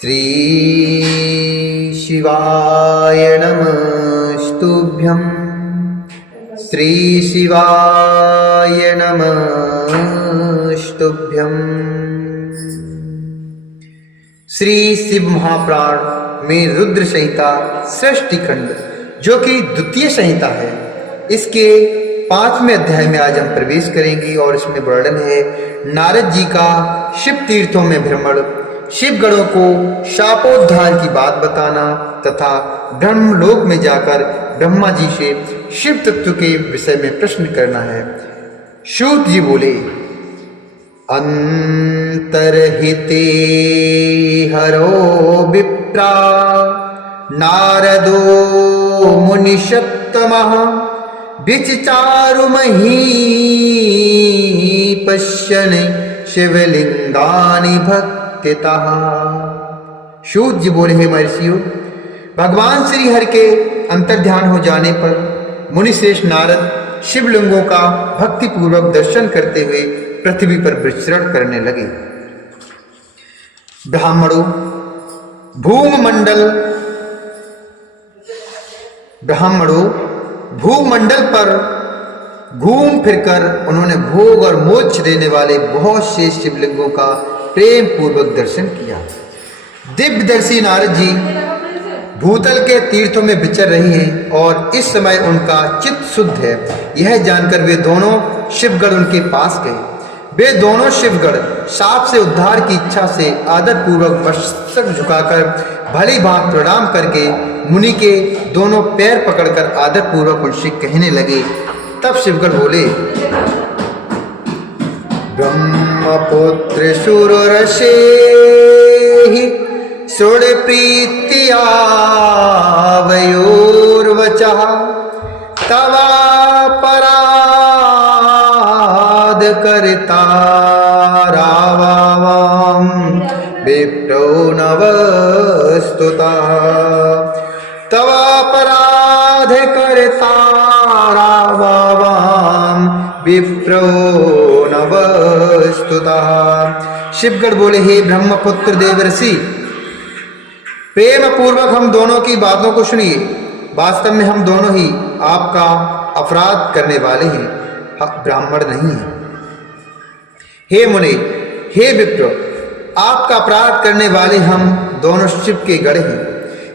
श्री शिवाय नमस्तुभ्यं। श्री शिवाय नमस्तुभ्यं। श्री शिव महापुराण में रुद्र संहिता सृष्टि खंड, जो कि द्वितीय संहिता है, इसके 5वें अध्याय में आज हम प्रवेश करेंगे और इसमें वर्णन है नारद जी का शिव तीर्थों में भ्रमण, शिवगणों को शापोद्धार की बात बताना तथा ब्रह्मलोक में जाकर ब्रह्मा जी से शिव तत्व के विषय में प्रश्न करना है। सूत जी बोले, अंतर्हिते हरो विप्रा नारदो मुनिषत्तमः विचचारु महीपश्यन् शिवलिंगानि भक्तितः। सूत जी बोले, हे महर्षियों, भगवान श्री हरि के अंतर्ध्यान हो जाने पर मुनिश्रेष्ठ नारद शिवलिंगों का भक्ति पूर्वक दर्शन करते हुए पृथ्वी पर विचरण करने लगे। ब्राह्मणों भूमंडल पर घूम फिरकर उन्होंने भोग और मोक्ष देने वाले बहुत से शिवलिंगों का प्रेम पूर्वक दर्शन किया। दिव्यदर्शी नारद जी भूतल के तीर्थों में विचर रहे हैं और इस समय उनका चित्त शुद्ध है। यह जानकर वे दोनों शिवगण उनके पास गए। वे दोनों शिवगण साप से उद्धार की इच्छा से आदर पूर्वक मस्तक झुकाकर भली भांति प्रणाम करके मुनि के दोनों पैर पकड़कर आदर पूर्वक उनसे कहने लगे। तब शिवगण बोले, ब्रह्मपुत्र सुरसे सुर प्रीत्या वयोर्वचः तवापराध करता रावाम विप्रो नवस्तुता। तवापराध करता रावाम विप्रो नवस्तुता। शिवगण बोले, हे ब्रह्मपुत्र देवर्षि, प्रेम पूर्वक हम दोनों की बातों को सुनिए। वास्तव में हम दोनों ही आपका अपराध करने वाले हैं, ब्राह्मण नहीं हैं। हे मुनि, हे विप्र, आपका अपराध करने वाले हम दोनों शिव के गण हैं।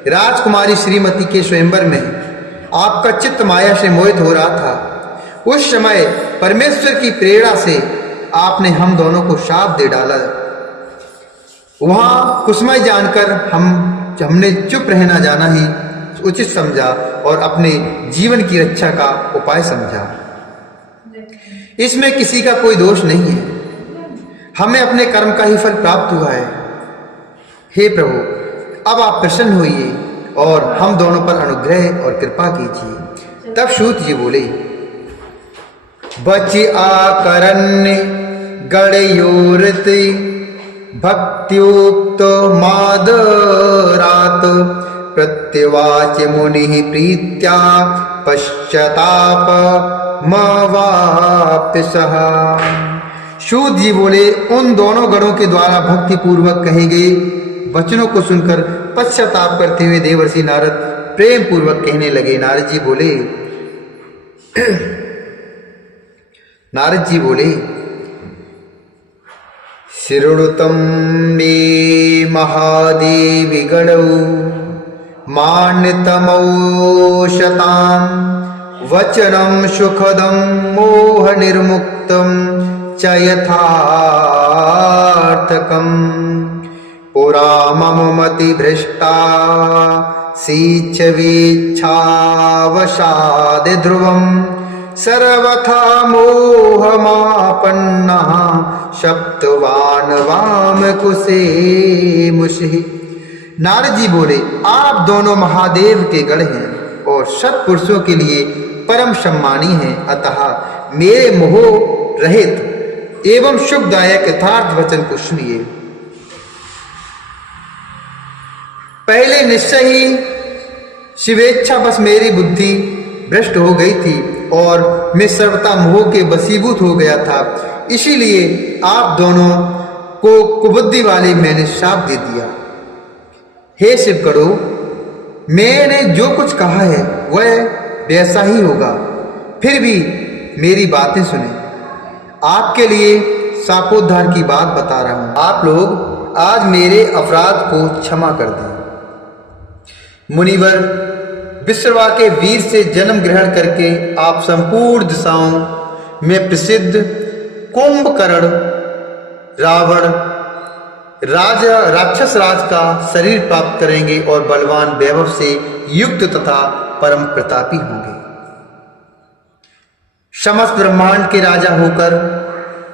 राजकुमारी श्रीमती के स्वयंवर में आपका चित्त माया से मोहित हो रहा था। उस समय परमेश्वर की प्रेरणा से आपने हम दोनों को शाप दे डाला। वहां कुसमय जानकर हमने चुप रहना जाना ही उचित समझा और अपने जीवन की रक्षा का उपाय समझा। इसमें किसी का कोई दोष नहीं है, हमें अपने कर्म का ही फल प्राप्त हुआ है। हे प्रभु, अब आप प्रसन्न होइए और हम दोनों पर अनुग्रह और कृपा कीजिए। तब सूत जी बोले, बच आकरण्य गणयोरति भक्त्युक्त मादरात प्रत्यवाच मुनि प्रीत्या पश्चाताप मवाप्यसः। सूत जी बोले, उन दोनों गणों के द्वारा भक्ति पूर्वक कहे गए वचनों को सुनकर पश्चाताप करते हुए देवर्षि नारद प्रेम पूर्वक कहने लगे। नारद जी बोले, शृणुतं मे महादेवी गणौ मान्यतमौषतां वचनं सुखदं मोह निर्मुक्तं च यथार्थकम्। पुरा मम मति भ्रष्टा सीच्छवीच्छावसाद ध्रुवम् सर्वथा मोहमापन्नः सप्तवान वाम कुशे मुषि। नारद जी बोले, आप दोनों महादेव के गण हैं और सत्पुरुषों के लिए परम सम्मानी हैं। अतः मेरे मोह रहित एवं सुखदायक यथार्थ वचन को सुनिए। पहले निश्चय ही शिवेच्छा बस मेरी बुद्धि भ्रष्ट हो गई थी और मैं सर्वथा मोह के वशीभूत हो गया था। इसीलिए आप दोनों को कुबुद्धि वाले मैंने शाप दे दिया। हे शिवगणों, मैंने जो कुछ कहा है वह वैसा ही होगा, फिर भी मेरी बातें सुने। आपके लिए शापोद्धार की बात बता रहा हूं। आप लोग आज मेरे अपराध को क्षमा कर दें। मुनिवर, विश्रवा के वीर से जन्म ग्रहण करके आप संपूर्ण दिशाओं में प्रसिद्ध कुंभकर्ण रावण राक्षस राज का शरीर प्राप्त करेंगे और बलवान वैभव से युक्त तथा परम प्रतापी होंगे। समस्त ब्रह्मांड के राजा होकर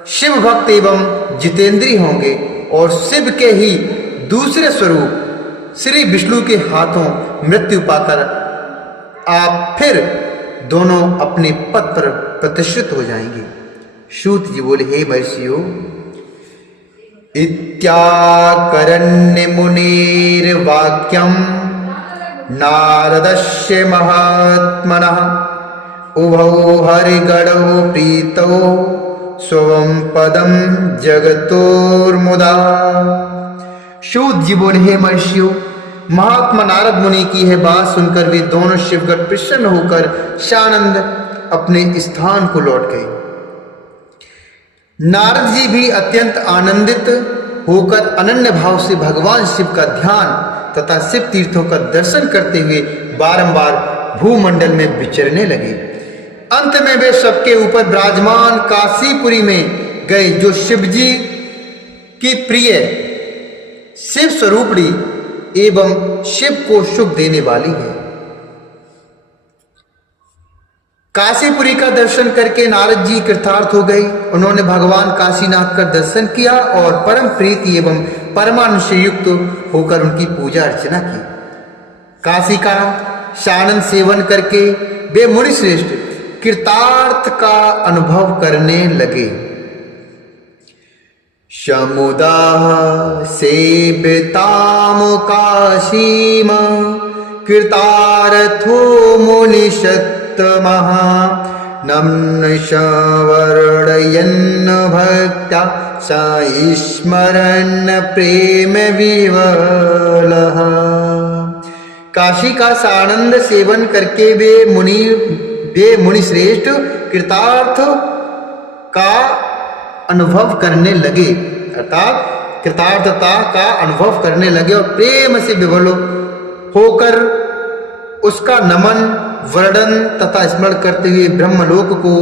शिव भक्त एवं जितेंद्री होंगे और शिव के ही दूसरे स्वरूप श्री विष्णु के हाथों मृत्यु पाकर आप फिर दोनों अपने पद पर प्रतिष्ठित हो जाएंगे। सूत जी बोले, हे महर्षियों, इत्याकरण्य मुनिर्वाक्यम नारदस्य महात्मनः उभौ हरिगणौ प्रीतौ स्वं पदम जगतोर्मुदा। सूत जी बोले, हे महर्षियों, महात्मा नारद मुनि की है बात सुनकर वे दोनों शिवगण प्रसन्न होकर सानंद अपने स्थान को लौट गए। नारद जी भी अत्यंत आनंदित होकर अनन्य भाव से भगवान शिव का ध्यान तथा शिव तीर्थों का दर्शन करते हुए बारंबार भूमंडल में विचरने लगे। अंत में वे सबके ऊपर विराजमान काशीपुरी में गए, जो शिव जी की प्रिय शिव स्वरूपणी एवं शिव को सुख देने वाली है। काशीपुरी का दर्शन करके नारद जी कृतार्थ हो गए। उन्होंने भगवान काशीनाथ का दर्शन किया और परम प्रीति एवं परमानंद से युक्त होकर उनकी पूजा अर्चना की। काशी का सानंद सेवन करके वे मुनि श्रेष्ठ कृतार्थ का अनुभव करने लगे। समुदाह सेविताम काशीम कृतार्थो मुनिषत्तमः नम्न वर्णयन् भक्त्या स्मरन् प्रेम विवलः। काशी का सानंद सेवन करके वे मुनि श्रेष्ठ कृतार्थ का अनुभव करने लगे, अर्थात कृतार्थता का अनुभव करने लगे और प्रेम से विवल होकर उसका नमन, वर्णन तथा स्मरण करते हुए ब्रह्मलोक को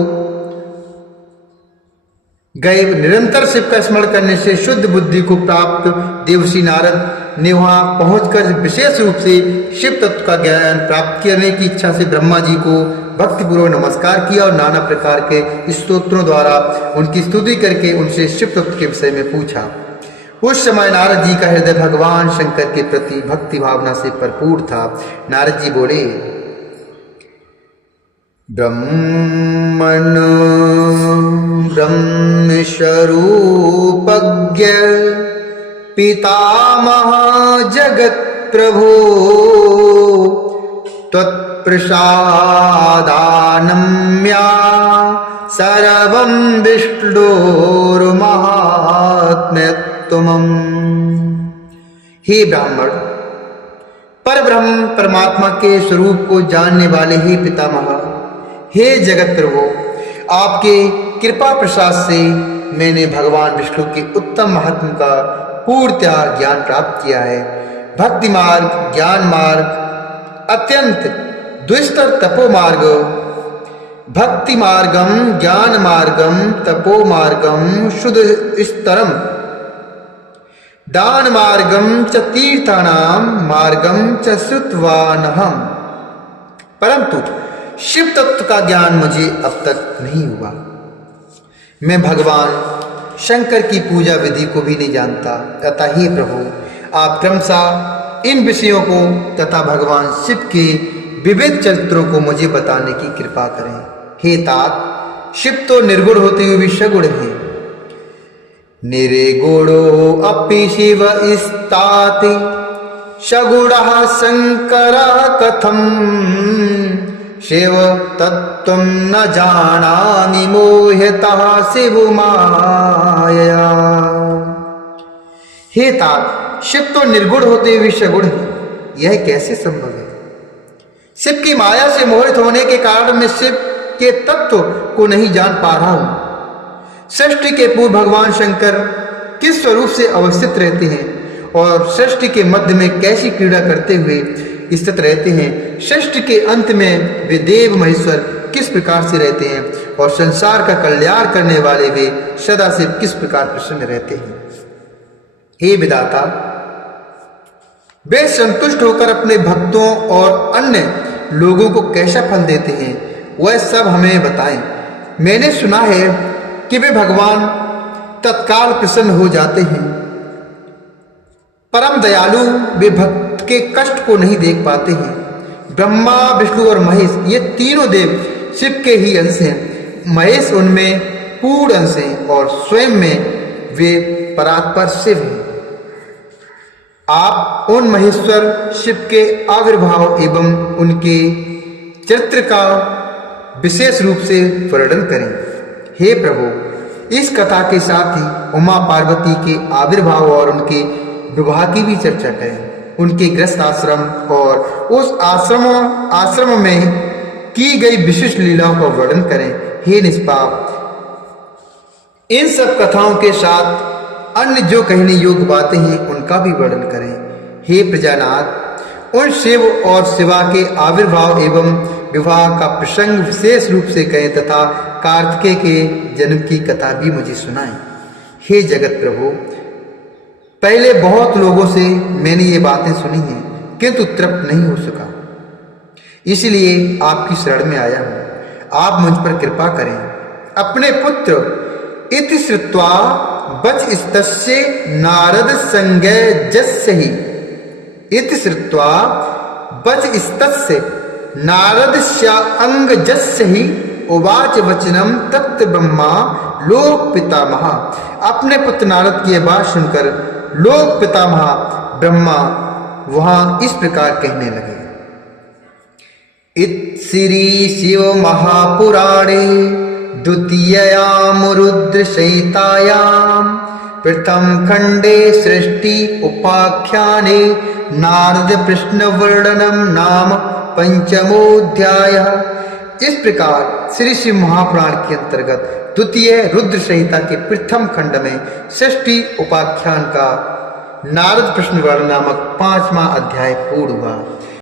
गए। निरंतर शिव का स्मरण करने से शुद्ध बुद्धि को प्राप्त देवर्षि नारद ने वहां पहुंचकर विशेष रूप से शिव तत्व का ज्ञान प्राप्त करने की इच्छा से ब्रह्मा जी को भक्तिपूर्वक नमस्कार किया और नाना प्रकार के स्तोत्रों द्वारा उनकी स्तुति करके उनसे शिव तत्व के विषय में पूछा। उस समय नारद जी का हृदय भगवान शंकर के प्रति भक्ति भावना से भरपूर था। नारद जी बोले, ब्रह्मन् ब्रह्म स्वरूपज्ञ पितामह जगत प्रभो त्वत्प्रसादानम्या सर्वं विष्णोर्महात्म्यत्वम्। हे ब्राह्मण, परब्रह्म परमात्मा के स्वरूप को जानने वाले हे पितामह, हे जगत प्रभु, आपके कृपा प्रसाद से मैंने भगवान विष्णु के उत्तम महात्म का पूर्णतया ज्ञान प्राप्त किया है। भक्ति मार्ग, ज्ञान मार्ग, अत्यंत द्विस्तर तपो मार्ग, भक्ति मार्गम, ज्ञान मार्गम, तपो मार्गम, शुद्ध स्तरम, दान मार्गम च तीर्थानाम मार्गम च श्रुतवानहम्। परंतु शिव तत्व का ज्ञान मुझे अब तक नहीं हुआ। मैं भगवान शंकर की पूजा विधि को भी नहीं जानता। अतः हे प्रभु, आप क्रमशः इन विषयों को तथा भगवान शिव के विविध चरित्रों को मुझे बताने की कृपा करें। हे तात, शिव तो निर्गुण होते हुए भी सगुण हैं। निर्गुणो अपि शिव स्ताति सगुणः शंकर कथम शिव तत्त्वं न जानामि मोह्यतः शिव मायया। हे तात, शिव तो निर्गुण होते हुए सगुण है। यह कैसे संभव है? शिव की माया से मोहित होने के कारण मैं शिव के तत्व को नहीं जान पा रहा हूं। सृष्टि के पूर्व भगवान शंकर किस स्वरूप से अवस्थित रहते हैं और सृष्टि के मध्य में कैसी क्रीड़ा करते हुए स्थित रहते हैं? सृष्टि के अंत में वे देव महेश्वर किस प्रकार से रहते हैं और संसार का कल्याण करने वाले वे सदा से किस प्रकार प्रसन्न रहते हैं? हे विधाता, वे संतुष्ट होकर अपने भक्तों और अन्य लोगों को कैसा फल देते हैं, वह सब हमें बताएं। मैंने सुना है कि वे भगवान तत्काल प्रसन्न हो जाते हैं। परम दयालु, वे भक्त के कष्ट को नहीं देख पाते हैं। ब्रह्मा, विष्णु और महेश ये तीनों देव शिव के ही अंश हैं। महेश उनमें पूर्ण अंश हैं और स्वयं में वे परात्पर शिव हैं। आप उन महेश्वर शिव के आविर्भाव एवं उनके चरित्र का विशेष रूप से वर्णन करें। हे प्रभु, इस कथा के साथ ही उमा पार्वती के आविर्भाव और उनके विवाह की भी चर्चा करें। उनके गृहस्थ आश्रम और उस आश्रम में की गई विशिष्ट लीलाओं का वर्णन करें। हे निष्पाप, इन सब कथाओं के साथ अन्य जो कहने योग्य बातें हैं उनका भी वर्णन करें। हे प्रजानाथ, उन शिव और शिवा के आविर्भाव एवं विवाह का प्रसंग विशेष रूप से कहें तथा कार्तिकेय के जन्म की कथा भी मुझे सुनाएं। हे जगत प्रभु, पहले बहुत लोगों से मैंने ये बातें सुनी हैं किंतु तृप्त नहीं हो सका, इसलिए आपकी शरण में आया हूं। आप मुझ पर कृपा करें। अपने पुत्र इति श्रुत्वा बचस्तस्य नारद संज्ञ जस्य ही इति श्रुत्वा बचस्तस्य नारदस्य अंगजस्य ही उवाच वचनम तत्र ब्रह्मा लोक पितामह। अपने पुत्र नारद की बात सुनकर लोक पितामह ब्रह्मा वहां इस प्रकार कहने लगे। इत श्री शिव महापुराणे द्वितीयाम रुद्र संहितायाम प्रथम खंडे सृष्टि उपाख्याने नारद प्रश्न वर्णनम नाम पंचमोध्याय। इस प्रकार श्री शिव महापुराण के अंतर्गत द्वितीय रुद्र संहिता के प्रथम खंड में सृष्टि उपाख्यान का नारद प्रश्न वर्णन नामक 5वां अध्याय पूर्ण हुआ।